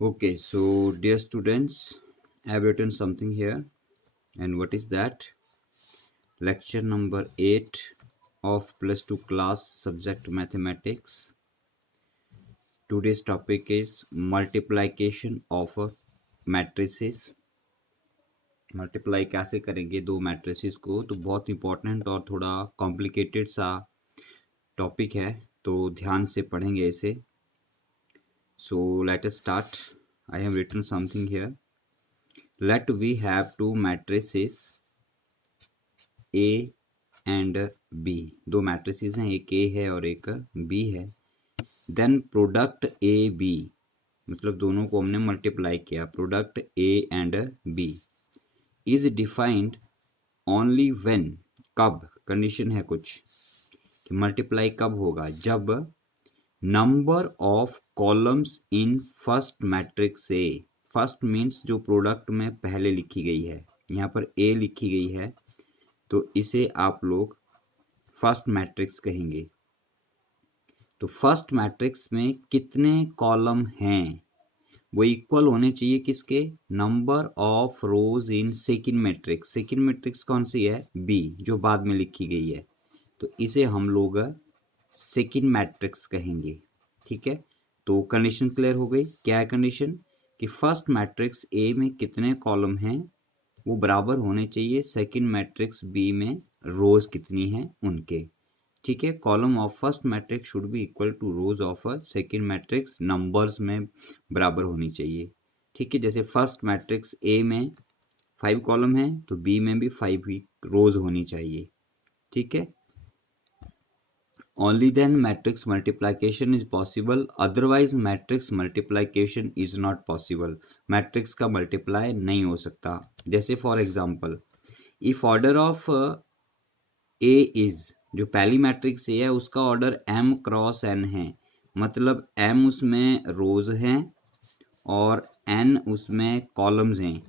Okay, so dear students, I have written something here, and what is that? Lecture number 8 of plus 2 class subject mathematics. Today's topic is multiplication of matrices. Multiply कैसे करेंगे दो matrices को, तो बहुत important और थोड़ा complicated सा topic है, तो ध्यान से पढ़ेंगे इसे. So let us start. I have written something here. Let we have two matrices A and B. दो मैट्रिसेस हैं, एक A है और एक B है. देन प्रोडक्ट A B, मतलब दोनों को हमने मल्टीप्लाई किया. Product A and B is defined only when, कब, कंडीशन है कुछ कि मल्टीप्लाई कब होगा, जब number of columns in first matrix A. First means जो प्रोडक्ट में पहले लिखी गई है, यहाँ पर A लिखी गई है तो इसे आप लोग फर्स्ट मैट्रिक्स कहेंगे. तो फर्स्ट मैट्रिक्स में कितने कॉलम हैं वो इक्वल होने चाहिए किसके, number of rose in second matrix. Second matrix कौन सी है, B, जो बाद में लिखी गई है, तो इसे हम लोग सेकंड मैट्रिक्स कहेंगे. ठीक है, तो कंडीशन क्लियर हो गई. क्या है कंडीशन, कि फर्स्ट मैट्रिक्स A में कितने कॉलम हैं वो बराबर होने चाहिए सेकंड मैट्रिक्स B में रोज कितनी हैं उनके. ठीक है, column of first matrix should be equal to rows of second matrix, numbers में बराबर होनी चाहिए. ठीक है, जैसे फर्स्ट मैट्रिक्स A में 5 कॉलम है तो B में भी 5 ही रोज होनी चाहिए. ठीक है, only then matrix multiplication is possible, otherwise matrix multiplication is not possible. Matrix का मल्टीप्लाई नहीं हो सकता. जैसे for example, if order of A is, जो पहली मैट्रिक्स A है उसका ऑर्डर M क्रॉस N है, मतलब M उसमें रोज हैं और N उसमें कॉलम्स हैं.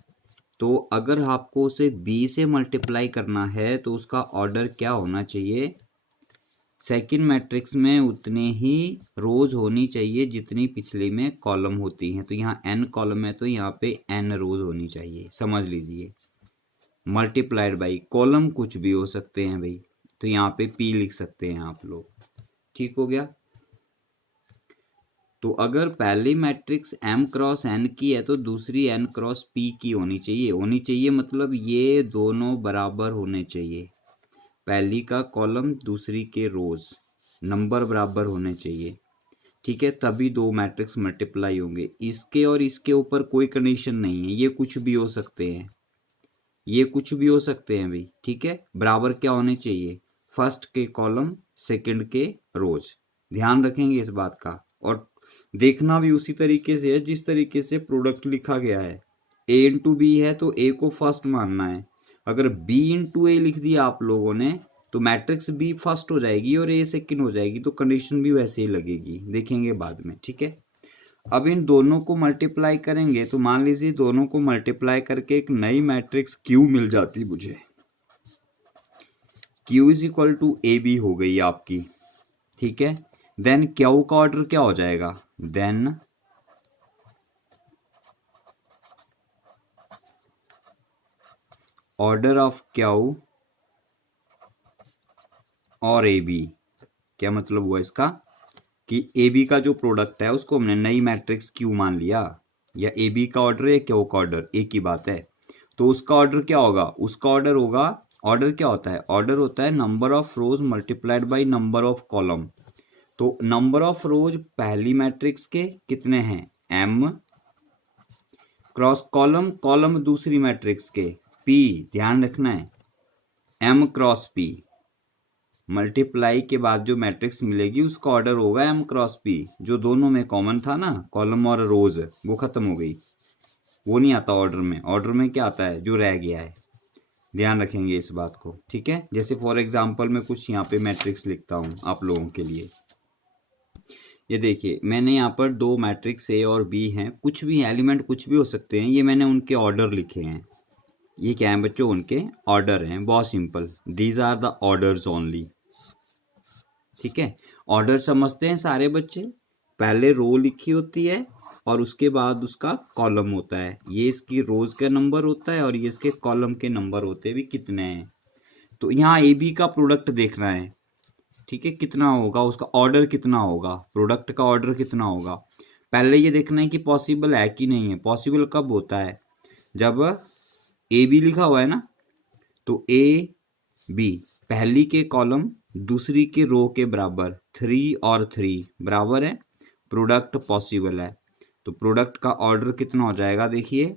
तो अगर आपको उसे B से मल्टीप्लाई करना है तो उसका ऑर्डर क्या होना चाहिए, सेकंड मैट्रिक्स में उतने ही रोज होनी चाहिए जितनी पिछली में कॉलम होती हैं. तो यहाँ n कॉलम है तो यहाँ पे n रोज होनी चाहिए, समझ लीजिए. मल्टीप्लाइड बाई कॉलम कुछ भी हो सकते हैं भाई, तो यहाँ पे p लिख सकते हैं आप लोग. ठीक हो गया. तो अगर पहली मैट्रिक्स m क्रॉस n की है तो दूसरी n क्रॉस p की होनी चाहिए मतलब ये दोनों बराबर होने चाहिए. पहली का कॉलम दूसरी के रोज नंबर बराबर होने चाहिए. ठीक है, तभी दो मैट्रिक्स मल्टीप्लाई होंगे. इसके और इसके ऊपर कोई कंडीशन नहीं है, ये कुछ भी हो सकते हैं, ये कुछ भी हो सकते हैं भाई. ठीक है, बराबर क्या होने चाहिए, फर्स्ट के कॉलम सेकंड के रोज. ध्यान रखेंगे इस बात का, और देखना भी उसी तरीके से है जिस तरीके से प्रोडक्ट लिखा गया है. A इंटू B है तो A को फर्स्ट मानना है. अगर B इंटू A लिख दिया आप लोगों ने तो मैट्रिक्स B फर्स्ट हो जाएगी और A सेकंड हो जाएगी, तो कंडीशन भी वैसे ही लगेगी, देखेंगे बाद में. ठीक है, अब इन दोनों को मल्टीप्लाई करेंगे तो मान लीजिए दोनों को मल्टीप्लाई करके एक नई मैट्रिक्स Q मिल जाती मुझे. Q is equal to AB हो गई आपकी. ठीक है, देन Q का ऑर्डर क्या हो जाएगा, देन ऑर्डर ऑफ Q और AB. क्या मतलब हुआ इसका, कि AB का जो प्रोडक्ट है उसको हमने नई मैट्रिक्स Q मान लिया, या AB का ऑर्डर या Q का ऑर्डर एक ही बात है. तो उसका ऑर्डर क्या होगा, उसका ऑर्डर होगा, ऑर्डर क्या होता है, ऑर्डर होता है number of rose multiplied by number of column. तो नंबर ऑफ रोज पहली मैट्रिक्स के कितने हैं, M क्रॉस कॉलम, कॉलम दूसरी मैट्रिक्स के P. ध्यान रखना है, M क्रॉस P. मल्टीप्लाई के बाद जो मैट्रिक्स मिलेगी उसका ऑर्डर होगा M क्रॉस P. जो दोनों में कॉमन था ना, कॉलम और रोज, वो खत्म हो गई, वो नहीं आता ऑर्डर में. ऑर्डर में क्या आता है, जो रह गया है. ध्यान रखेंगे इस बात को. ठीक है, जैसे फॉर एग्जांपल मैं कुछ यहाँ पे मैट्रिक्स लिखता हूँ आप लोगों के लिए. ये देखिए, मैंने यहाँ पर दो मैट्रिक्स A और B हैं, कुछ भी एलिमेंट कुछ भी हो सकते हैं, ये मैंने उनके ऑर्डर लिखे हैं. ये क्या है बच्चों, उनके ऑर्डर हैं, बहुत simple. These are the orders only. ठीक है, ऑर्डर समझते हैं सारे बच्चे. पहले रो लिखी होती है और उसके बाद उसका कॉलम होता है। ये इसकी रोज का नंबर होता है और ये इसके कॉलम के नंबर होते हैं भी कितने हैं। तो यहाँ ए बी का प्रोडक्ट देखना है, ठीक है, कितना होगा, उसका ऑर्डर कितना होगा, प्रोडक्ट का ऑर्डर कितना होगा। पहले ये देखना है कि पॉसिबल है कि नहीं है। पॉसिबल कब होता है, जब ए बी लिखा हुआ है ना, तो ए बी पहली के कॉलम दूसरी के रो के बराबर 3 और 3 बराबर है, प्रोडक्ट पॉसिबल है। तो प्रोडक्ट का ऑर्डर कितना हो जाएगा, देखिए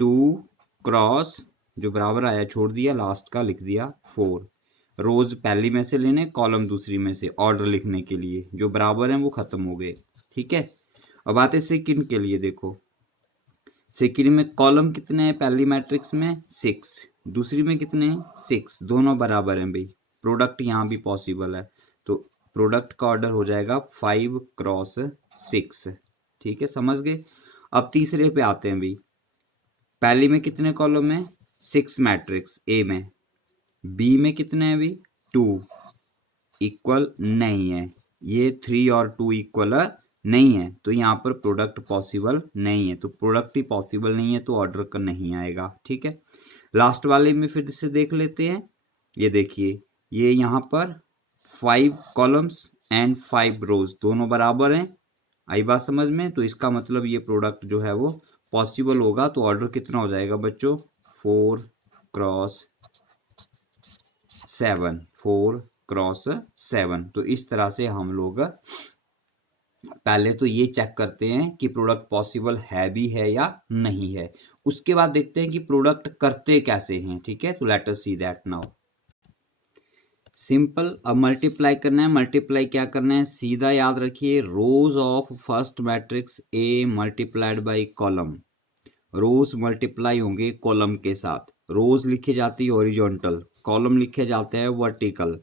2 क्रॉस जो बराबर आया छोड़ दिया, लास्ट का लिख दिया 4। रोज पहली में से लेने, कॉलम दूसरी में से, ऑर्डर लिखने के लिए जो बराबर हैं वो खत्म हो गए, ठीक है। अब आते सेकंड के लिए, देखो सेकंड में कॉलम कितने हैं, पहली मैट्रिक्स में 6, दूसरी में कितने हैं 6, दोनों बराबर हैं भाई, प्रोडक्ट यहाँ भी पॉसिबल है। तो प्रोडक्ट का ऑर्डर हो जाएगा 5 क्रॉस 6, ठीक है, समझ गए। अब तीसरे पे आते हैं भाई, पहली में कितने कॉलम है 6 मैट्रिक्स ए में, बी में कितने हैं भी 2, इक्वल नहीं है, ये 3 और 2 इक्वल नहीं है, तो यहाँ पर प्रोडक्ट पॉसिबल नहीं है। तो प्रोडक्ट ही पॉसिबल नहीं है तो ऑर्डर का नहीं आएगा, ठीक है। लास्ट वाले में फिर से देख लेते हैं। ये देखिए, ये यहाँ पर 5 कॉलम्स एंड 5 रोज दोनों बराबर हैं, आई बात समझ में। तो इसका मतलब ये प्रोडक्ट जो है वो पॉसिबल होगा। तो ऑर्डर कितना हो जाएगा बच्चों, 4 क्रॉस 7, 4 क्रॉस 7। तो इस तरह से हम लोग पहले तो ये चेक करते हैं कि प्रोडक्ट पॉसिबल है भी है या नहीं है। उसके बाद देखते हैं कि प्रोडक्ट करते कैसे हैं, ठीक है। तो let us see that now. Simple, अब मल्टीप्लाई करना है। मल्टीप्लाई क्या करना है, सीधा याद रखिए, rows of first matrix A multiplied by column. Rows multiply होंगे कॉलम के साथ। रोज लिखी जाती है हॉरिजॉन्टल, कॉलम लिखे जाते हैं वर्टिकल,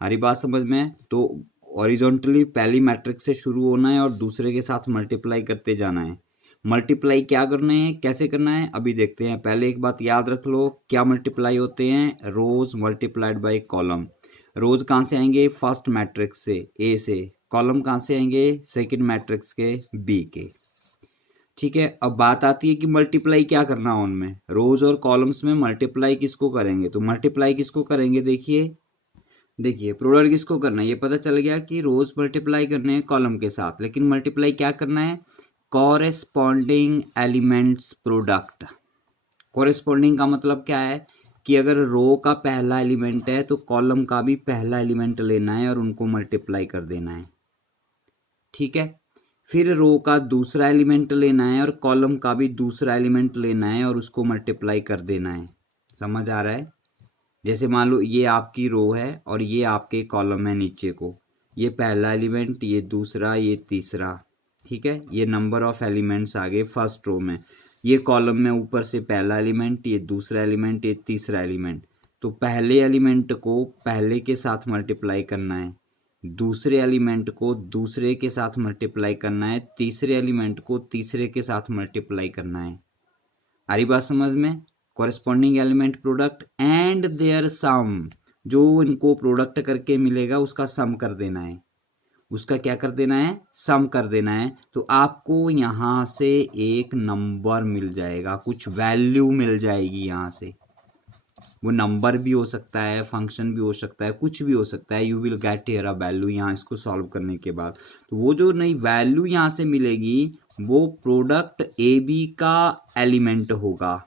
हरी बात समझ में। तो हॉरिजॉन्टली पहली मैट्रिक्स से शुरू होना है और दूसरे के साथ मल्टीप्लाई करते जाना है। मल्टीप्लाई क्या करना है, कैसे करना है, अभी देखते हैं। पहले एक बात याद रख लो, क्या मल्टीप्लाई होते हैं, रोज मल्टीप्लाइड बाय कॉलम। रोज कहाँ से आएंगे, फर्स्ट मैट्रिक्स से ए से। कॉलम कहाँ से आएंगे, सेकंड मैट्रिक्स के बी के, ठीक है। अब बात आती है कि मल्टीप्लाई क्या करना है उनमें, रोज और कॉलम्स में मल्टीप्लाई किसको करेंगे। तो मल्टीप्लाई किसको करेंगे, देखिए प्रोडक्ट किसको करना है, ये पता चल गया कि रोज मल्टीप्लाई करने हैं कॉलम के साथ, लेकिन मल्टीप्लाई क्या करना है, कॉरेस्पॉन्डिंग एलिमेंट्स प्रोडक्ट। कॉरेस्पॉन्डिंग का मतलब क्या है कि अगर रो का पहला एलिमेंट है तो कॉलम का भी पहला एलिमेंट लेना है और उनको मल्टीप्लाई कर देना है, ठीक है। फिर रो का दूसरा एलिमेंट लेना है और कॉलम का भी दूसरा एलिमेंट लेना है और उसको मल्टीप्लाई कर देना है। समझ आ रहा है। जैसे मान लो ये आपकी रो है और ये आपके कॉलम है नीचे को, ये पहला एलिमेंट, ये दूसरा, ये तीसरा, ठीक है। ये नंबर ऑफ एलिमेंट्स आ गए फर्स्ट रो में। ये कॉलम में ऊपर से पहला एलिमेंट, ये दूसरा एलिमेंट, ये तीसरा एलिमेंट। तो पहले एलिमेंट को पहले के साथ मल्टीप्लाई करना है, दूसरे एलिमेंट को दूसरे के साथ मल्टीप्लाई करना है, तीसरे एलिमेंट को तीसरे के साथ मल्टीप्लाई करना है। आ रही बात समझ में। Corresponding element product and their sum, जो इनको प्रोडक्ट करके मिलेगा उसका सम कर देना है, उसका क्या कर देना है, सम कर देना है। तो आपको यहां से एक नंबर मिल जाएगा, कुछ वैल्यू मिल जाएगी यहां से। वो नंबर भी हो सकता है, फंक्शन भी हो सकता है, कुछ भी हो सकता है। You will get here a value यहाँ इसको सॉल्व करने के बाद। तो वो जो नई वैल्यू यहाँ से मिलेगी वो प्रोडक्ट ए बी का एलिमेंट होगा,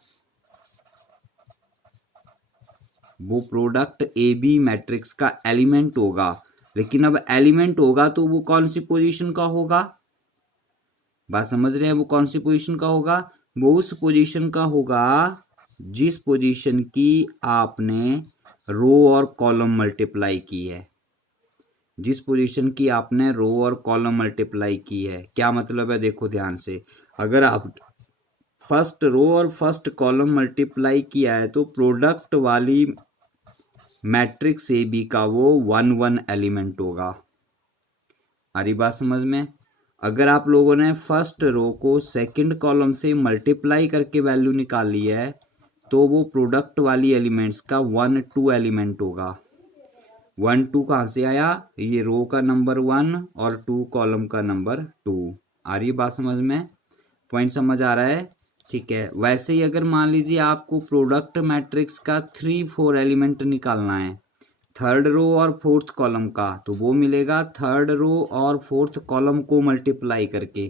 वो प्रोडक्ट ए बी मैट्रिक्स का एलिमेंट होगा। लेकिन अब एलिमेंट होगा तो वो कौन सी पोजीशन का होगा, बात समझ रहे हैं। वो कौन सी पोजीशन का होगा, वो उस पोजीशन का होगा जिस पोजीशन की आपने रो और कॉलम मल्टीप्लाई की है, जिस पोजीशन की आपने रो और कॉलम मल्टीप्लाई की है। क्या मतलब है, देखो ध्यान से, अगर आप फर्स्ट रो और फर्स्ट कॉलम मल्टीप्लाई किया है तो प्रोडक्ट वाली मैट्रिक्स ए बी का वो 1 1 एलिमेंट होगा। आ रही बात समझ में। अगर आप लोगों ने फर्स्ट रो को सेकंड कॉलम से मल्टीप्लाई करके वैल्यू निकाली है तो वो प्रोडक्ट वाली एलिमेंट्स का 1 2 एलिमेंट होगा। 1 2 कहाँ से आया, ये रो का नंबर 1 और 2 कॉलम का नंबर 2। आ रही है बात समझ में? पॉइंट समझ आ रहा है? ठीक है। वैसे ही अगर मान लीजिए आपको प्रोडक्ट मैट्रिक्स का 3-4 एलिमेंट निकालना है, थर्ड रो और फोर्थ कॉलम का, तो वो मिलेगा थर्ड रो और फोर्थ कॉलम को मल्टीप्लाई करके,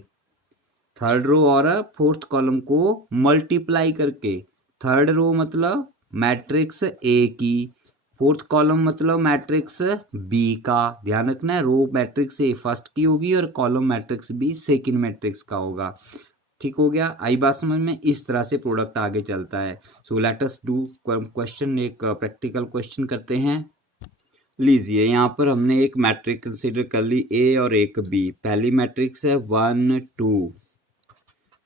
थर्ड रो और फोर्थ कॉलम को मल्टीप्लाई करके। थर्ड रो मतलब मैट्रिक्स ए की, फोर्थ कॉलम मतलब मैट्रिक्स बी का। ध्यान रखना है, रो मैट्रिक्स ए फर्स्ट की होगी और column matrix B second matrix का होगा। ठीक हो गया? आई बात समझ में? इस तरह से प्रोडक्ट आगे चलता है। So let us do question, एक प्रैक्टिकल क्वेश्चन करते हैं। लीजिए यहाँ पर हमने एक मैट्रिक्स कंसीडर कर ली, ए और एक बी। पहली मैट्रिक्स है 1 2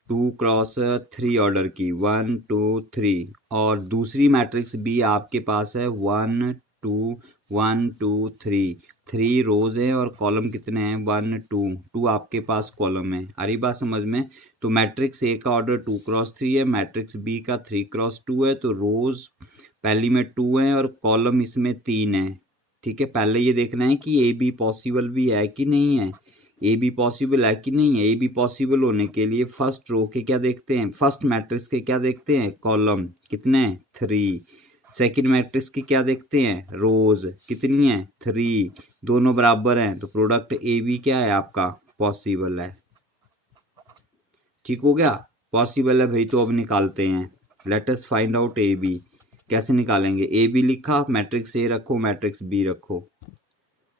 2 क्रॉस 3 ऑर्डर की, 1 2 3। और दूसरी मैट्रिक्स बी आपके पास है 1 2 1 2 3। 3 रोज हैं और कॉलम कितने हैं? 1 2 2 आपके पास कॉलम है। आ रही बात समझ में? तो मैट्रिक्स ए का ऑर्डर 2 क्रॉस 3 है, मैट्रिक्स बी का 3 क्रॉस 2 है। तो रोज पहली में 2 है और कॉलम इसमें 3 है। ठीक है, पहले ये देखना है कि ए बी पॉसिबल भी है कि नहीं है, ए बी पॉसिबल है कि नहीं है। ए बी पॉसिबल होने के लिए फर्स्ट रो के क्या देखते हैं, फर्स्ट मैट्रिक्स के क्या देखते हैं, कॉलम कितने हैं, 3। सेकंड मैट्रिक्स की क्या देखते हैं, रोज कितनी है, 3। दोनों बराबर हैं तो प्रोडक्ट ए बी क्या है आपका, पॉसिबल है। ठीक हो गया? पॉसिबल है भाई, तो अब निकालते हैं। Let us find out A B. कैसे निकालेंगे? ए बी लिखा, मैट्रिक्स ए रखो, मैट्रिक्स बी रखो।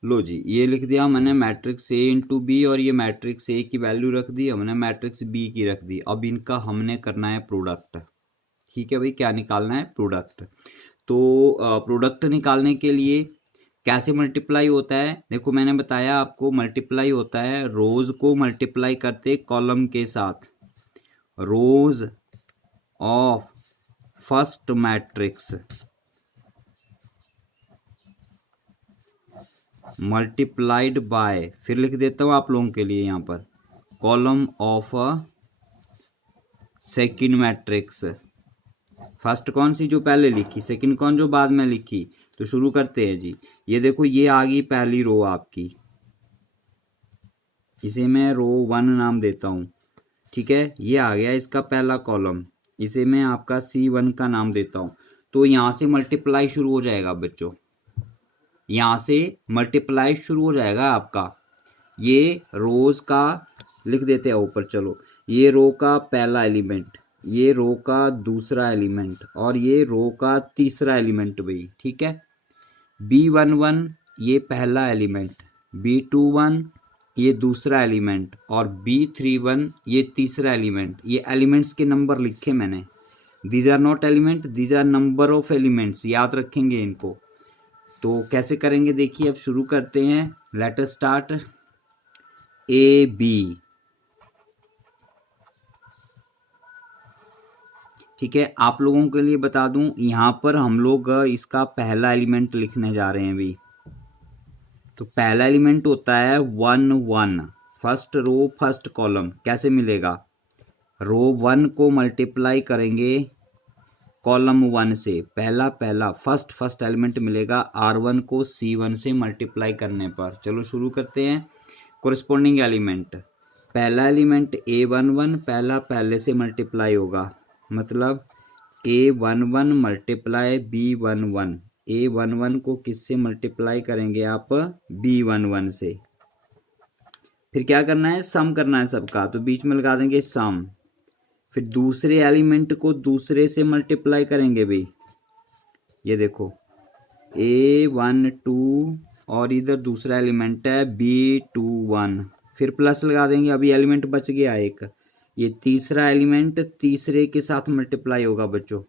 लो जी, ये लिख दिया मैंने मैट्रिक्स ए इंटू बी, और ये मैट्रिक्स ए की वैल्यू रख दी, हमने मैट्रिक्स बी की रख दी। अब इनका हमने करना है प्रोडक्ट। ठीक है भाई, क्या निकालना है, प्रोडक्ट। तो प्रोडक्ट निकालने के लिए कैसे मल्टीप्लाई होता है, देखो मैंने बताया आपको, मल्टीप्लाई होता है रोज को मल्टीप्लाई करते कॉलम के साथ। रोज of first matrix multiplied by, फिर लिख देता हूं आप लोगों के लिए यहां पर, column of second matrix. First कौन सी, जो पहले लिखी, सेकंड कौन, जो बाद में लिखी। तो शुरू करते हैं जी। ये देखो, ये आ गई पहली रो आपकी, इसे मैं रो 1 नाम देता हूं। ठीक है, ये आ गया इसका पहला कॉलम, इसे मैं आपका C1 का नाम देता हूं। तो यहां से मल्टीप्लाई शुरू हो जाएगा बच्चों, यहां से मल्टीप्लाई शुरू हो जाएगा आपका। ये रोज का लिख देते हैं ऊपर, चलो। ये रो का पहला एलिमेंट, ये रो का दूसरा एलिमेंट, और ये रो का तीसरा एलिमेंट भाई। ठीक है, B11 ये पहला एलिमेंट, B21 ये दूसरा एलिमेंट, और B31 ये तीसरा एलिमेंट। ये एलिमेंट्स के नंबर लिखे मैंने, these are not element, these are number of elements, याद रखेंगे इनको। तो कैसे करेंगे देखिए, अब शुरू करते हैं। Let us start. A B, ठीक है, आप लोगों के लिए बता दूं, यहां पर हम लोग इसका पहला एलिमेंट लिखने जा रहे हैं अभी। तो पहला एलिमेंट होता है 1 1, फर्स्ट रो फर्स्ट कॉलम। कैसे मिलेगा, रो 1 को मल्टीप्लाई करेंगे कॉलम 1 से, पहला फर्स्ट एलिमेंट मिलेगा R1 को C1 से मल्टीप्लाई करने पर। चलो शुरू करते हैं। कोरिस्पोंडिंग एलिमेंट, पहला एलिमेंट A11 पहले से मल्टीप्लाई होगा, मतलब A11 मल्टीप्लाई B11। A11 को किससे मल्टीप्लाई करेंगे आप, B11 से। फिर क्या करना है, सम करना है सबका, तो बीच में लगा देंगे सम। फिर दूसरे एलिमेंट को दूसरे से मल्टीप्लाई करेंगे भाई, ये देखो A12, और इधर दूसरा एलिमेंट है B21, फिर प्लस लगा देंगे, अभी एलिमेंट बच गया एक। ये तीसरा एलिमेंट तीसरे के साथ मल्टीप्लाई होगा बच्चों,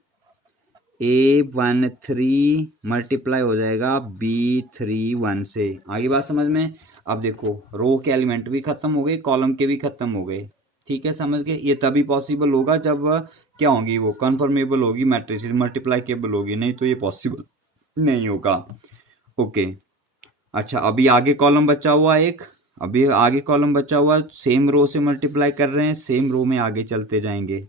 A13 मल्टीप्लाई हो जाएगा B31 से। आगे बात समझ में? अब देखो, रो के एलिमेंट भी खत्म हो गए, कॉलम के भी खत्म हो गए। ठीक है, समझ गए? ये तभी पॉसिबल होगा जब क्या होंगी, वो कन्फर्मेबल होगी, मैट्रिसेस मल्टीप्लाई केबल होगी, नहीं तो ये पॉसिबल नहीं होगा। ओके, अच्छा, अभी आगे कॉलम बचा हुआ एक, अभी आगे कॉलम बचा हुआ, सेम रो से मल्टीप्लाई कर रहे हैं, सेम रो में आगे चलते जाएंगे।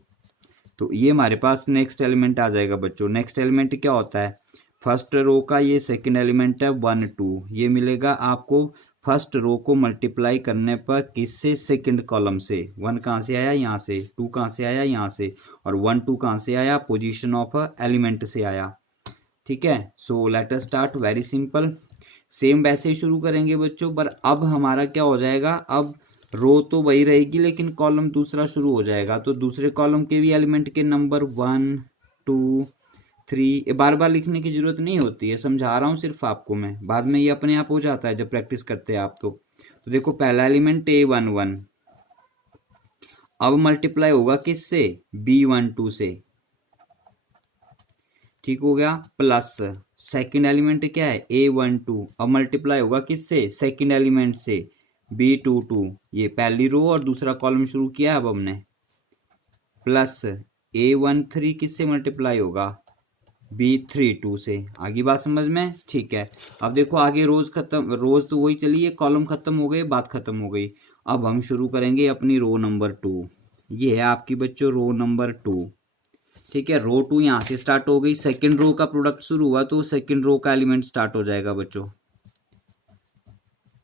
तो ये हमारे पास नेक्स्ट एलिमेंट आ जाएगा बच्चों। नेक्स्ट एलिमेंट क्या होता है, फर्स्ट रो का ये सेकंड एलिमेंट है 1 2, ये मिलेगा आपको फर्स्ट रो को मल्टीप्लाई करने पर किससे, सेकंड कॉलम से। 1 कहाँ से आया, यहाँ से। 2 कहाँ से आया, यहाँ से। और 1 2 कहाँ से आया, पोजीशन ऑफ एलिमेंट से आया। ठीक है, so let us start, very simple. Same वैसे ही शुरू करेंगे बच्चों, पर अब हमारा क्या हो जाएगा, अब रो तो वही रहेगी लेकिन कॉलम दूसरा शुरू हो जाएगा। तो दूसरे कॉलम के भी एलिमेंट के नंबर 1 2 3, बार बार लिखने की जरूरत नहीं होती है, समझा रहा हूँ सिर्फ आपको मैं, बाद में ये अपने आप हो जाता है जब प्रैक्टिस करते हैं आप। तो देखो पहला एलिमेंट A11, अब मल्टीप्लाई होगा किससे, B12 से। ठीक हो गया, प्लस सेकंड एलिमेंट क्या है, A12, अब मल्टीप्लाई होगा किससे, सेकंड एलिमेंट से, B22। ये पहली रो और दूसरा कॉलम शुरू किया अब हमने। प्लस A13 किससे मल्टीप्लाई होगा, B32 से। आगे बात समझ में, ठीक है। अब देखो आगे रोज खत्म, रोज तो वही चली है, कॉलम खत्म हो गए, बात खत्म हो गई। अब हम शुरू करेंगे अपनी रो नंबर 2। ये है आपकी बच्चों रो नंबर 2। ठीक है, रो 2 यहाँ से स्टार्ट हो गई, सेकंड रो का प्रोडक्ट शुरू हुआ तो सेकंड रो का एलिमेंट स्टार्ट हो जाएगा बच्चों।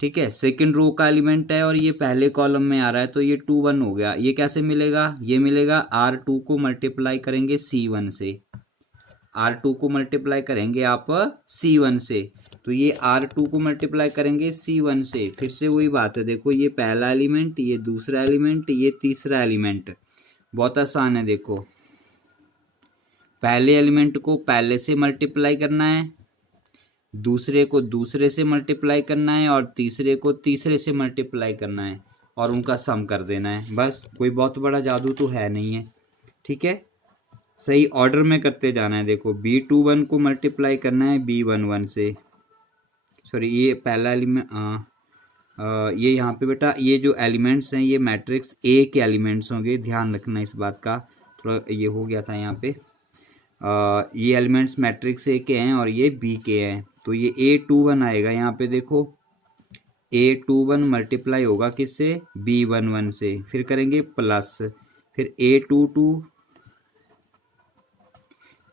ठीक है, सेकंड रो का एलिमेंट है और ये पहले कॉलम में आ रहा है तो ये 2 1 हो गया। ये कैसे मिलेगा, ये मिलेगा R2 को मल्टीप्लाई करेंगे C1 से। R2 को मल्टीप्लाई करेंगे आप C1 से, तो ये R2 को मल्टीप्लाई करेंगे C1 से। फिर से वही बात है, देखो ये पहला एलिमेंट, ये दूसरा एलिमेंट, ये तीसरा एलिमेंट। बहुत आसान है, देखो पहले एलिमेंट को पहले से मल्टीप्लाई करना है, दूसरे को दूसरे से मल्टीप्लाई करना है और तीसरे को तीसरे से मल्टीप्लाई करना है और उनका सम कर देना है। बस, कोई बहुत बड़ा जादू तो है नहीं है। ठीक है, सही ऑर्डर में करते जाना है। देखो B21 को मल्टीप्लाई करना है B11 से, सॉरी ये पहला एलिमेंट, ये यहाँ पे बेटा ये जो एलिमेंट्स हैं ये मैट्रिक्स ए के एलिमेंट्स होंगे, ध्यान रखना इस बात का, थोड़ा ये हो गया था यहाँ पे। ये एलिमेंट्स मैट्रिक्स ए के हैं और ये बी के हैं, तो ये A21 आएगा यहाँ पे। देखो A21 मल्टीप्लाई होगा किससे, B11 से, फिर करेंगे प्लस, फिर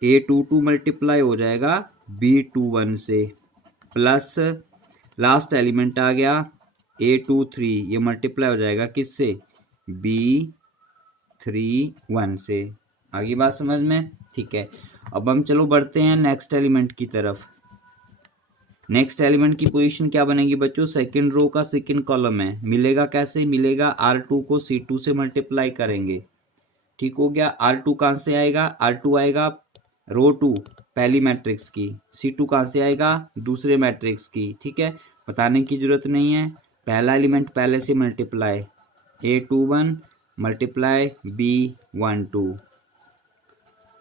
A22 मल्टीप्लाई हो जाएगा B21 से, प्लस लास्ट एलिमेंट आ गया A23, ये मल्टीप्लाई हो जाएगा किससे, B31 से। आगे बात समझ में, ठीक है। अब हम चलो बढ़ते हैं नेक्स्ट एलिमेंट की तरफ। नेक्स्ट एलिमेंट की पोजीशन क्या बनेगी बच्चों, सेकंड रो का सेकंड कॉलम है, मिलेगा कैसे, मिलेगा R2 को C2 से मल्टीप्लाई करेंगे। ठीक हो गया, R2 कहाँ से आएगा, R2 आएगा रो 2 पहली मैट्रिक्स की, C2 कहाँ से आएगा, दूसरे मैट्रिक्स की। ठीक है, बताने की जरूरत नहीं है, पहला एलिमेंट पहले से multiply, A21 multiply B12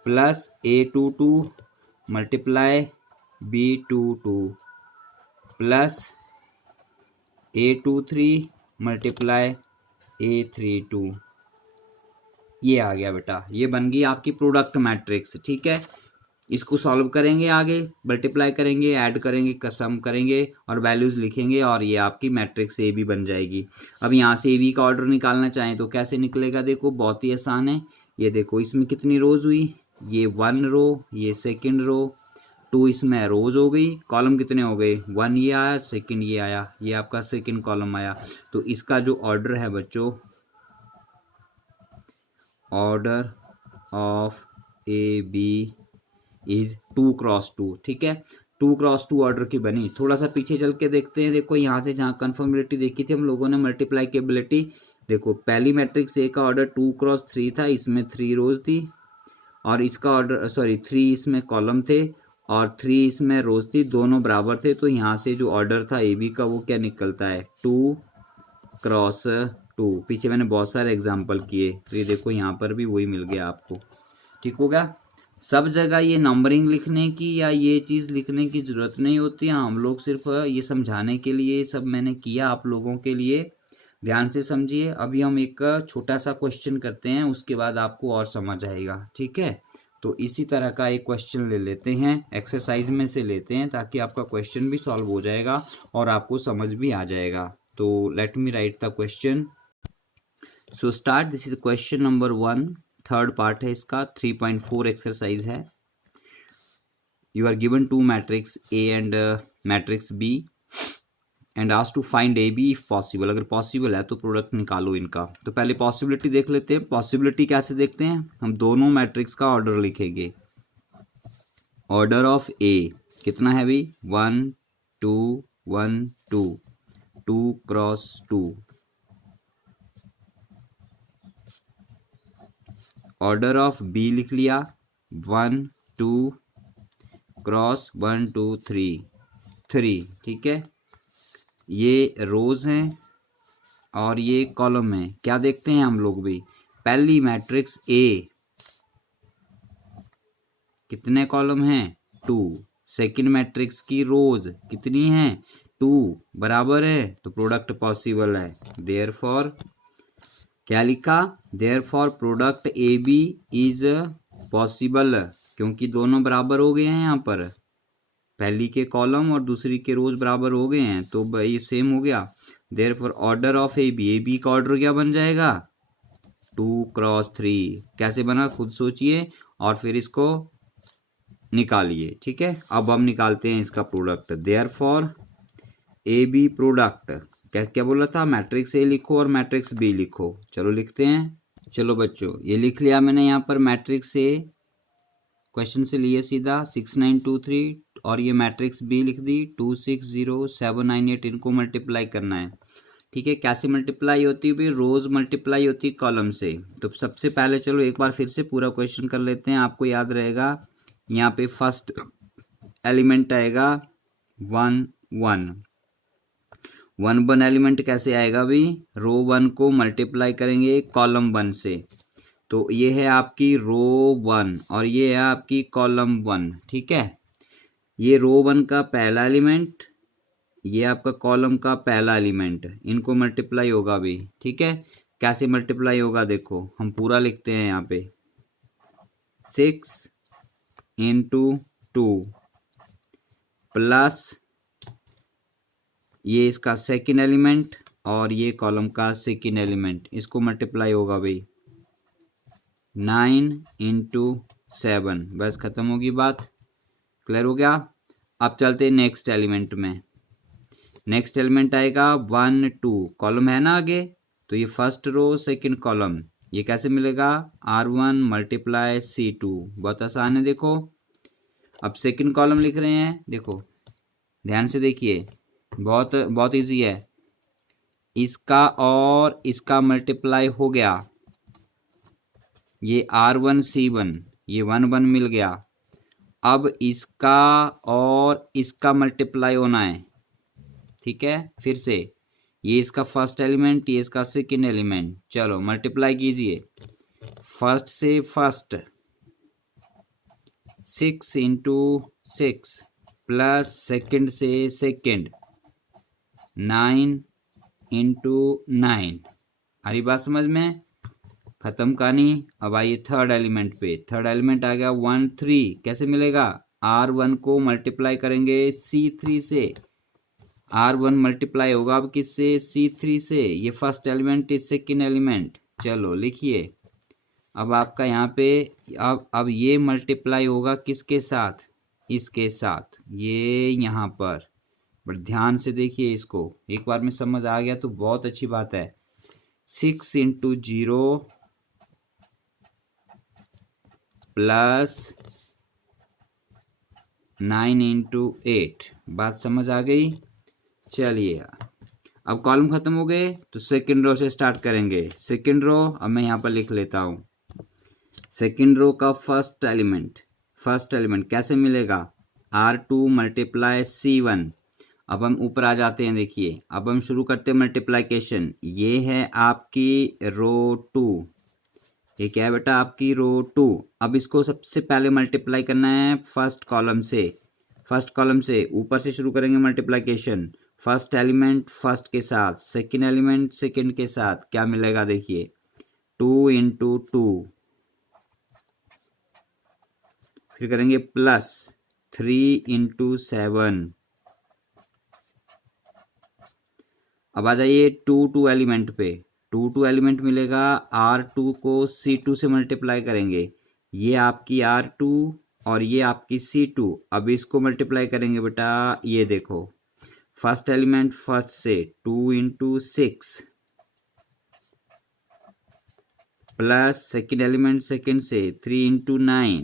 plus A22 multiply B22 plus A23 multiply A32। ये आ गया बेटा, ये बन गई आपकी प्रोडक्ट मैट्रिक्स। ठीक है, इसको सॉल्व करेंगे, आगे मल्टीप्लाई करेंगे, ऐड करेंगे, सम करेंगे और वैल्यूज लिखेंगे और ये आपकी मैट्रिक्स ए बी बन जाएगी। अब यहाँ से ए बी का ऑर्डर निकालना चाहें तो कैसे निकलेगा, देखो बहुत ही आसान है। ये देखो इसमें कितनी रोज हुई, ये 1 रो, ये सेकंड रो, 2 इसमें रोज हो गई, कॉलम कितने हो गए, 1 ये आया, सेकंड ये आया, ये आपका सेकंड कॉलम आया। तो इसका जो ऑर्डर है बच्चों, order of A B is 2 cross 2। ठीक है, 2 क्रॉस 2 ऑर्डर की बनी। थोड़ा सा पीछे चल के देखते हैं, देखो यहाँ से जहाँ कन्फर्मेबिलिटी देखी थी हम लोगों ने, मल्टीप्लाई की एबिलिटी, देखो पहली मैट्रिक्स ए का ऑर्डर 2 क्रॉस 3 था, इसमें 3 रोज थी और इसका ऑर्डर, सॉरी 3 इसमें कॉलम थे और 3 इसमें रोज थी, दोनों बराबर थे। तो यहाँ से जो ऑर्डर था ए बी का वो क्या निकलता है, 2 क्रॉस 2। पीछे मैंने बहुत सारे एग्जाम्पल किए, तो ये देखो यहाँ पर भी वही मिल गया आपको। ठीक हो गया, सब जगह ये नंबरिंग लिखने की या ये चीज़ लिखने की ज़रूरत नहीं होती। हाँ, हम लोग सिर्फ ये समझाने के लिए सब मैंने किया आप लोगों के लिए, ध्यान से समझिए। अभी हम एक छोटा सा क्वेश्चन करते हैं, उसके बाद आपको और समझ आएगा। ठीक है, तो इसी तरह का एक क्वेश्चन ले लेते हैं, एक्सरसाइज में से लेते हैं, ताकि आपका क्वेश्चन भी सॉल्व हो जाएगा और आपको समझ भी आ जाएगा। तो let me write the question. So start, this is question number 1, third part है इसका, 3.4 एक्सरसाइज है। You are given 2 matrix A and matrix B and asked to find A B if possible, अगर पॉसिबल है तो product निकालो इनका। तो पहले पॉसिबिलिटी देख लेते हैं। पॉसिबिलिटी कैसे देखते हैं, हम दोनों मैट्रिक्स का ऑर्डर लिखेंगे। ऑर्डर ऑफ ए कितना है भाई, 1 2 1 2, 2 क्रॉस 2। ऑर्डर ऑफ बी लिख लिया, 1 2 क्रॉस 1 2 3 3, ठीक है। ये रोज हैं और ये कॉलम है। क्या देखते हैं हम लोग भी, पहली मैट्रिक्स ए कितने कॉलम हैं, 2। सेकंड मैट्रिक्स की रोज कितनी हैं, 2, बराबर है, तो प्रोडक्ट पॉसिबल है। देयरफॉर क्या लिखा, therefore product A B is possible, क्योंकि दोनों बराबर हो गए हैं। यहाँ पर पहली के कॉलम और दूसरी के रोज बराबर हो गए हैं, तो भाई सेम हो गया। Therefore order of A B का ऑर्डर क्या बन जाएगा, 2 क्रॉस 3। कैसे बना खुद सोचिए और फिर इसको निकालिए, ठीक है। अब हम निकालते हैं इसका product. Therefore A B product, क्या क्या बोला था, मैट्रिक्स ए लिखो और मैट्रिक्स बी लिखो। चलो लिखते हैं। चलो बच्चों ये लिख लिया मैंने यहाँ पर मैट्रिक्स ए, क्वेश्चन से लिए सीधा 6 9 2 3, और ये मैट्रिक्स बी लिख दी 2 6 0 7 9 8। इनको मल्टीप्लाई करना है, ठीक है। कैसे मल्टीप्लाई होती है भाई, रोज मल्टीप्लाई होती है कॉलम से। तो सबसे पहले चलो एक बार फिर से पूरा क्वेश्चन कर लेते हैं, आपको याद रहेगा। यहाँ पे फर्स्ट एलिमेंट आएगा 1 1 1 1 एलिमेंट कैसे आएगा भाई, रो 1 को मल्टीप्लाई करेंगे कॉलम 1 से, तो ये है आपकी रो 1 और ये है आपकी कॉलम 1, ठीक है। ये रो 1 का पहला एलिमेंट, ये आपका कॉलम का पहला एलिमेंट, इनको मल्टीप्लाई होगा भी, ठीक है। कैसे मल्टीप्लाई होगा देखो, हम पूरा लिखते हैं यहाँ पे 6 इंटू 2 प्लस ये इसका सेकेंड एलिमेंट और ये कॉलम का सेकेंड एलिमेंट, इसको मल्टीप्लाई होगा भाई 9 इंटू 7। बस खत्म होगी बात, क्लियर हो गया। अब चलते हैं नेक्स्ट एलिमेंट में। नेक्स्ट एलिमेंट आएगा 1 2, कॉलम है ना आगे, तो ये फर्स्ट रो सेकंड कॉलम, ये कैसे मिलेगा, R1 मल्टीप्लाई C2। बहुत आसान है देखो। अब सेकंड कॉलम लिख रहे हैं, देखो ध्यान से देखिए, बहुत बहुत इजी है। इसका और इसका मल्टीप्लाई हो गया, ये R1 C1, ये 1 1 मिल गया। अब इसका और इसका मल्टीप्लाई होना है, ठीक है। फिर से ये इसका फर्स्ट एलिमेंट, ये इसका सेकेंड एलिमेंट, चलो मल्टीप्लाई कीजिए। फर्स्ट से फर्स्ट 6 इंटू 6 प्लस सेकेंड से सेकेंड 9 इंटू 9। हरी बात समझ में, खत्म कहानी। अब आइए थर्ड एलिमेंट पे। थर्ड एलिमेंट आ गया 1 3, कैसे मिलेगा, R1 को मल्टीप्लाई करेंगे C3 से, R1 मल्टीप्लाई होगा अब किससे, C3 से। ये फर्स्ट एलिमेंट, इस सेकेंड एलिमेंट, चलो लिखिए। अब आपका यहाँ पे अब ये मल्टीप्लाई होगा किसके साथ, इसके साथ, ये यहाँ पर। बट ध्यान से देखिए इसको, एक बार में समझ आ गया तो बहुत अच्छी बात है। 6 इंटू 0 प्लस 9 इंटू 8, बात समझ आ गई। चलिए अब कॉलम खत्म हो गए, तो सेकंड रो से स्टार्ट करेंगे। सेकंड रो अब मैं यहाँ पर लिख लेता हूँ। सेकंड रो का फर्स्ट एलिमेंट कैसे मिलेगा, R2 मल्टीप्लाई C1। अब हम ऊपर आ जाते हैं, देखिए अब हम शुरू करते हैं मल्टीप्लिकेशन। ये है आपकी रो 2, ये क्या है बेटा, आपकी रो 2। अब इसको सबसे पहले मल्टीप्लाई करना है फर्स्ट कॉलम से, ऊपर से शुरू करेंगे मल्टीप्लिकेशन। फर्स्ट एलिमेंट फर्स्ट के साथ, सेकेंड एलिमेंट सेकेंड के साथ, क्या मिलेगा देखिए 2 इंटू 2, फिर करेंगे प्लस 3 इंटू 7। अब आ जाइए 2 2 एलिमेंट पे। 2 2 एलिमेंट मिलेगा, R2 को C2 से मल्टीप्लाई करेंगे, ये आपकी R2 और ये आपकी C2। अब इसको मल्टीप्लाई करेंगे बेटा, ये देखो फर्स्ट एलिमेंट फर्स्ट से 2 into 6 plus second element second से 3 इंटू 9।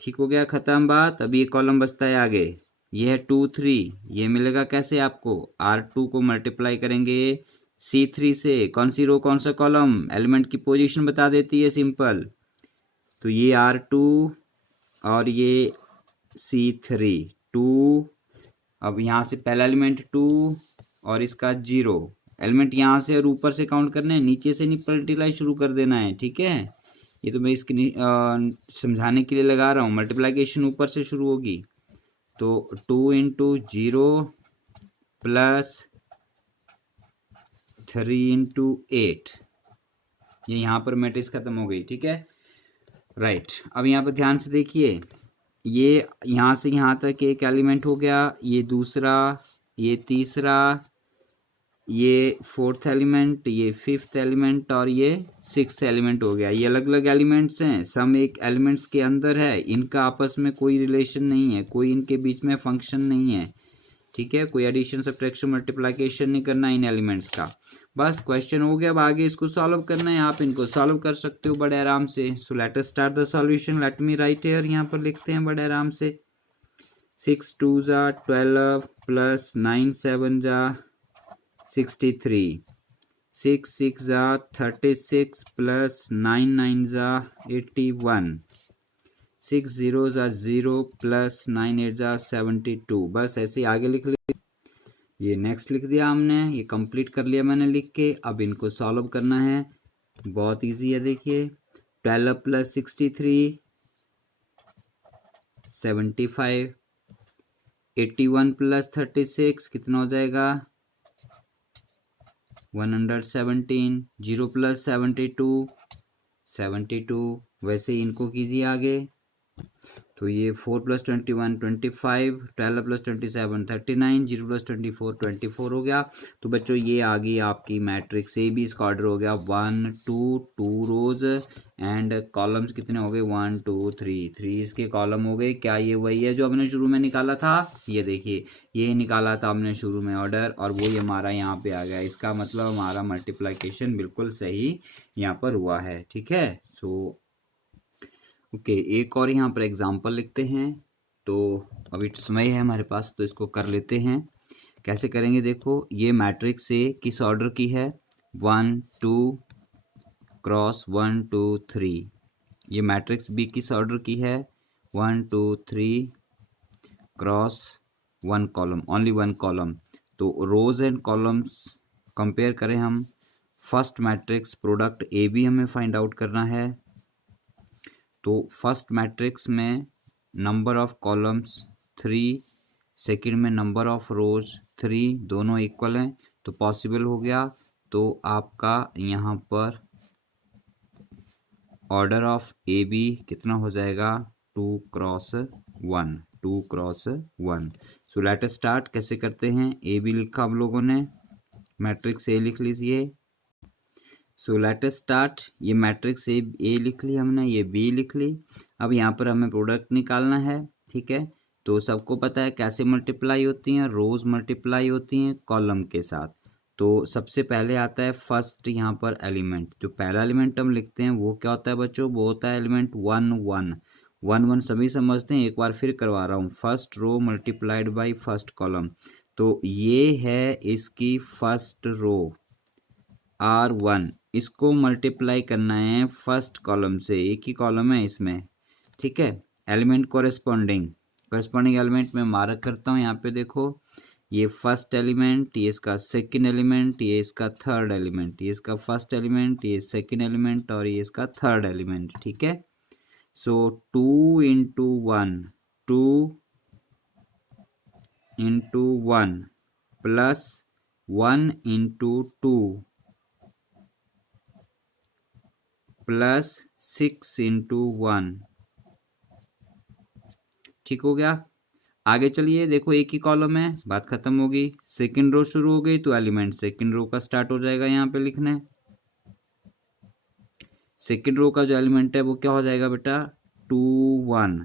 ठीक हो गया, खत्म बात। अब ये कॉलम बचता है आगे, ये है 2 3। ये मिलेगा कैसे आपको, R2 को मल्टीप्लाई करेंगे C3 से। कौन सी रो कौन सा कॉलम, एलिमेंट की पोजीशन बता देती है सिंपल। तो ये R2 और ये C3 2। अब यहाँ से पहला एलिमेंट 2 और इसका 0। एलिमेंट यहाँ से और ऊपर से काउंट करने हैं, नीचे से नहीं मल्टीप्लाई शुरू कर देना है, ठीक है। ये तो मैं इसकी समझाने के लिए लगा रहा हूँ। मल्टीप्लिकेशन ऊपर से शुरू होगी, तो 2 इंटू 0 प्लस 3 इंटू 8। ये यहाँ पर मैट्रिक्स खत्म हो गई, ठीक है, राइट। अब यहाँ पर ध्यान से देखिए, ये यहाँ से यहाँ तक एक एलिमेंट हो गया, ये दूसरा, ये तीसरा, ये फोर्थ एलिमेंट, ये फिफ्थ एलिमेंट और ये सिक्स्थ एलिमेंट हो गया। ये अलग अलग एलिमेंट्स हैं, सम एक एलिमेंट्स के अंदर है, इनका आपस में कोई रिलेशन नहीं है, कोई इनके बीच में फंक्शन नहीं है, ठीक है। कोई एडिशन सब्ट्रैक्शन मल्टीप्लिकेशन नहीं करना इन एलिमेंट्स का। बस क्वेश्चन हो गया, अब आगे इसको सॉल्व करना है। आप इनको सॉल्व कर सकते हो बड़े आराम से। So let us start the solution. Late me right here, यहाँ पर लिखते हैं बड़े आराम से। 6 2 जा 12 प्लस 9 7 जा 63, 6 6 जा 36 प्लस 9 9 जा 81, 6 0 जा 0 प्लस 9 8 जा 72। बस ऐसे ही आगे लिख लिया। ये नेक्स्ट लिख दिया हमने, ये कंप्लीट कर लिया मैंने लिख के। अब इनको सॉल्व करना है, बहुत इजी है। देखिए 12 प्लस 63 75, 81 प्लस 36 कितना हो जाएगा 117, 0 प्लस 72 72। वैसे ही इनको कीजिए आगे, तो ये 4 प्लस 21 25, 12 प्लस 27 39, 0 प्लस 24 24 हो गया। तो बच्चों ये आ गई आपकी मैट्रिक्स ए बी। इसका ऑर्डर हो गया 1 2 2 रोज एंड कॉलम्स कितने हो गए 1 2 3 3 इसके कॉलम हो गए। क्या ये वही है जो हमने शुरू में निकाला था, ये देखिए ये निकाला था हमने शुरू में ऑर्डर, और वो ये हमारा यहाँ पे आ गया। इसका मतलब हमारा मल्टीप्लिकेशन बिल्कुल सही यहाँ पर हुआ है, ठीक है। सो ओके, एक और यहाँ पर एग्जाम्पल लिखते हैं। तो अभी समय है हमारे पास, तो इसको कर लेते हैं। कैसे करेंगे, देखो ये मैट्रिक्स ए किस ऑर्डर की है 1 2 क्रॉस 1 2 3। ये मैट्रिक्स बी किस ऑर्डर की है 1 2 3 क्रॉस 1 कॉलम, ओनली 1 कॉलम। तो रोज एंड कॉलम्स कंपेयर करें हम। First matrix product A B हमें फाइंड आउट करना है। तो फर्स्ट मैट्रिक्स में नंबर ऑफ कॉलम्स 3, सेकंड में नंबर ऑफ रोज 3, दोनों इक्वल हैं तो पॉसिबल हो गया। तो आपका यहाँ पर ऑर्डर ऑफ ए बी कितना हो जाएगा 2 cross 1 2 cross 1। So let us start. कैसे करते हैं, ए बी लिखा हम लोगों ने, मैट्रिक्स ए लिख लीजिए। So let us start. ये मैट्रिक्स ए लिख ली हमने, ये बी लिख ली। अब यहाँ पर हमें प्रोडक्ट निकालना है, ठीक है। तो सबको पता है कैसे मल्टीप्लाई होती हैं, रोज मल्टीप्लाई होती हैं कॉलम के साथ। तो सबसे पहले आता है फर्स्ट यहाँ पर एलिमेंट। जो पहला एलिमेंट हम लिखते हैं वो क्या होता है बच्चों, वो होता है एलिमेंट 1 1 1 1 सभी समझते हैं, एक बार फिर करवा रहा हूँ। First row multiplied by first column. तो ये है इसकी फर्स्ट रो R1, इसको मल्टीप्लाई करना है फर्स्ट कॉलम से, एक ही कॉलम है इसमें, ठीक है। एलिमेंट कोरेस्पॉन्डिंग एलिमेंट में मार्क करता हूँ। यहाँ पे देखो ये फर्स्ट एलिमेंट, ये इसका सेकंड एलिमेंट, ये इसका थर्ड एलिमेंट, ये इसका फर्स्ट एलिमेंट, ये सेकंड एलिमेंट और ये इसका थर्ड एलिमेंट, ठीक है। सो 2 into 1 2 into 1 plus 1 into 2 plus 6 into 1, ठीक हो गया। आगे चलिए, देखो एक ही कॉलम है, बात खत्म होगी। सेकंड रो शुरू हो गई तो एलिमेंट सेकंड रो का स्टार्ट हो जाएगा यहाँ पे लिखने। सेकंड रो का जो एलिमेंट है वो क्या हो जाएगा बेटा 2 1,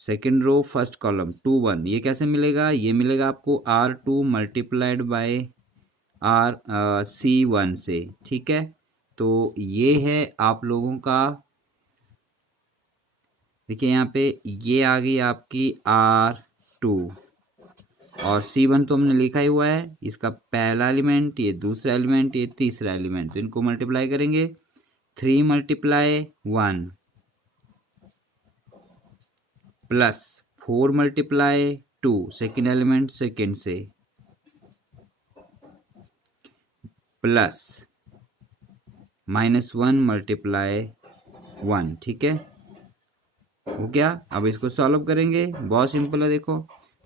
सेकेंड रो फर्स्ट कॉलम 2 1, ये कैसे मिलेगा? ये मिलेगा आपको R2 मल्टीप्लाइड बाय C1 से, ठीक है। तो ये है आप लोगों का, देखिए यहाँ पे ये आ गई आपकी R2 और C1 तो हमने लिखा ही हुआ है, इसका पहला एलिमेंट, ये दूसरा एलिमेंट, ये तीसरा एलिमेंट, तो इनको मल्टीप्लाई करेंगे 3 multiply 1 plus 4 multiply 2, second element second से, प्लस -1 मल्टीप्लाई 1, ठीक है, हो गया। अब इसको सॉल्व करेंगे, बहुत सिंपल है, देखो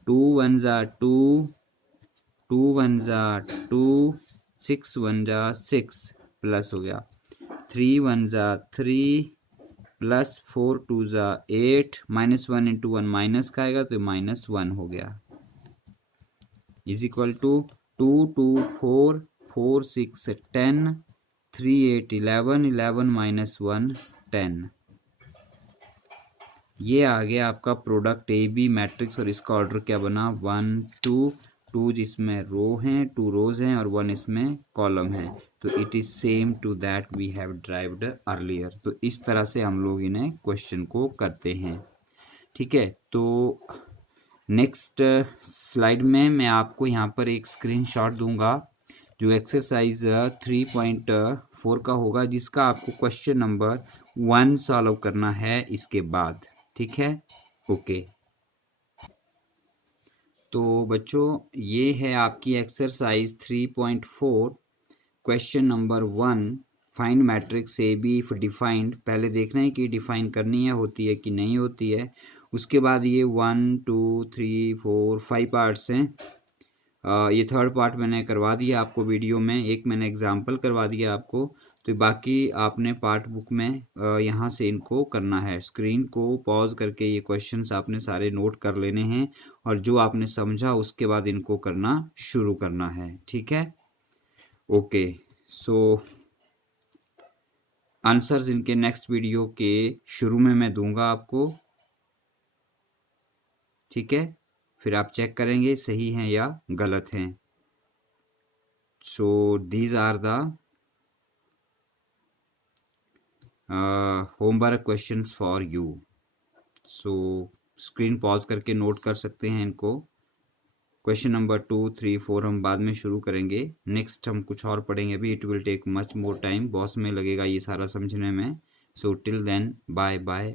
2 1 जा 2, 2 1 जा 2, 6 1 जा 6, प्लस हो गया 3 1 जा 3, प्लस 4 2 जा 8, -1 इंटू 1 माइनस का आएगा तो -1 हो गया, इज इक्वल टू 2 2 4, 4 6 10, 3 8 11, 11 -1 10। ये आ गया आपका प्रोडक्ट ए बी मैट्रिक्स और इसका ऑर्डर क्या बना 1 2 2, जिसमें रो हैं 2 रोज हैं और 1 इसमें कॉलम है, तो it is same to that we have derived earlier. तो इस तरह से हम लोग इन्हें क्वेश्चन को करते हैं, ठीक है। तो नेक्स्ट स्लाइड में मैं आपको यहाँ पर एक स्क्रीनशॉट दूंगा जो एक्सरसाइज 3.4 का होगा, जिसका आपको क्वेश्चन नंबर 1 सॉल्व करना है इसके बाद, ठीक है, ओके। तो बच्चों ये है आपकी exercise 3.4 question number 1, find matrix A B if defined. पहले देखना है कि डिफाइन करनी है, होती है कि नहीं होती है। उसके बाद ये 1 2 3 4 5 पार्ट्स हैं। ये थर्ड पार्ट मैंने करवा दिया आपको वीडियो में, एक मैंने एग्जाम्पल करवा दिया आपको, तो बाकी आपने पार्ट बुक में यहाँ से इनको करना है। स्क्रीन को पॉज करके ये क्वेश्चंस आपने सारे नोट कर लेने हैं और जो आपने समझा उसके बाद इनको करना शुरू करना है, ठीक है, ओके। सो आंसर्स इनके नेक्स्ट वीडियो के शुरू में मैं दूंगा आपको, ठीक है, फिर आप चेक करेंगे सही हैं या गलत हैं। So these are the homework questions for you. So screen pause करके नोट कर सकते हैं इनको। क्वेश्चन नंबर 2 3 4 हम बाद में शुरू करेंगे, नेक्स्ट हम कुछ और पढ़ेंगे अभी। It will take much more time, बहुत समय लगेगा ये सारा समझने में। So till then bye bye.